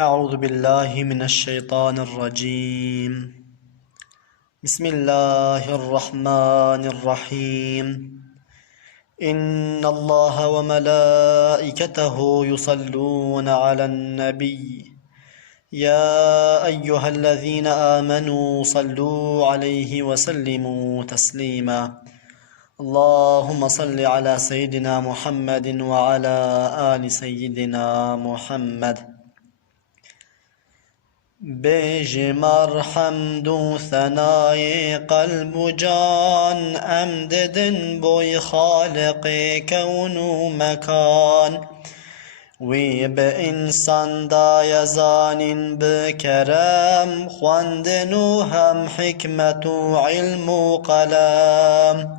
أعوذ بالله من الشيطان الرجيم. بسم الله الرحمن الرحيم. إن الله وملائكته يصلون على النبي يا أيها الذين آمنوا صلوا عليه وسلموا تسليما. اللهم صل على سيدنا محمد وعلى آل سيدنا محمد. بجمر حمد و ثنای قلب و جان امددن بوی خالق کون و مکان وی به انسان دای زانین بکرم خواندن و هم حکمت و علم و قلم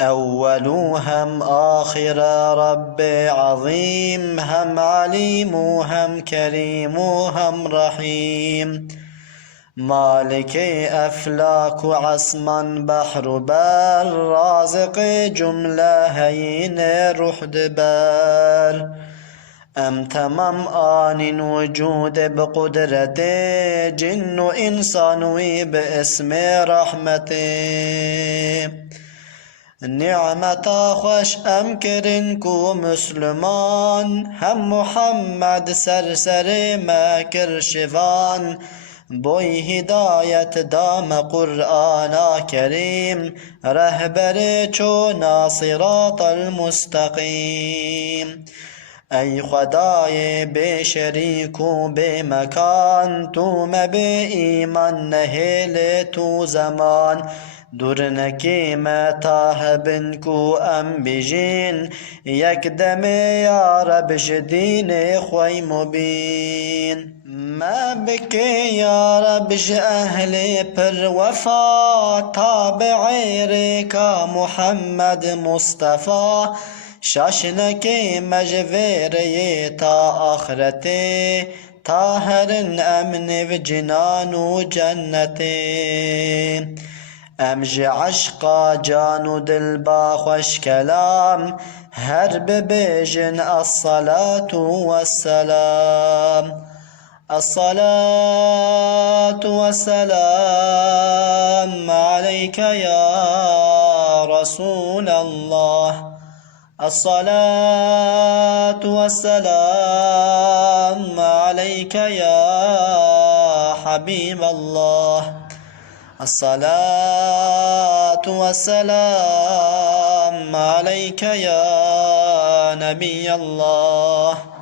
أول هم آخر رب عظيم هم عليم هم كريم هم رحيم مالك أفلاك عصما بحر بر رازق جملة هين رحد بر أم تمام آن وجود بقدرة جن إنسان باسم رحمته نعمتا خوش ام کرن کو مسلمان هم محمد سر مکر شوان بوی هدایت دام قرآن کریم رهبر چون صراط المستقیم ای خدای بے شریک و بے مکان تو مبه ایمان نهل تو زمان دور نکی متا بن کو ام بجین یک دم یا رب جدین خوی مبین ما بکی یا رب اهل پر وفا تابع ریکا محمد مصطفى شاشنکی مجویره تا آخرته طاهر امن و جنان و جنته امج عشقا جان و دل با خوش کلام هر ببیجن الصلاة والسلام الصلاة والسلام عليك يا رسول الله الصلاة والسلام عليك يا حبيب الله الصلاة والسلام عليك يا نبي الله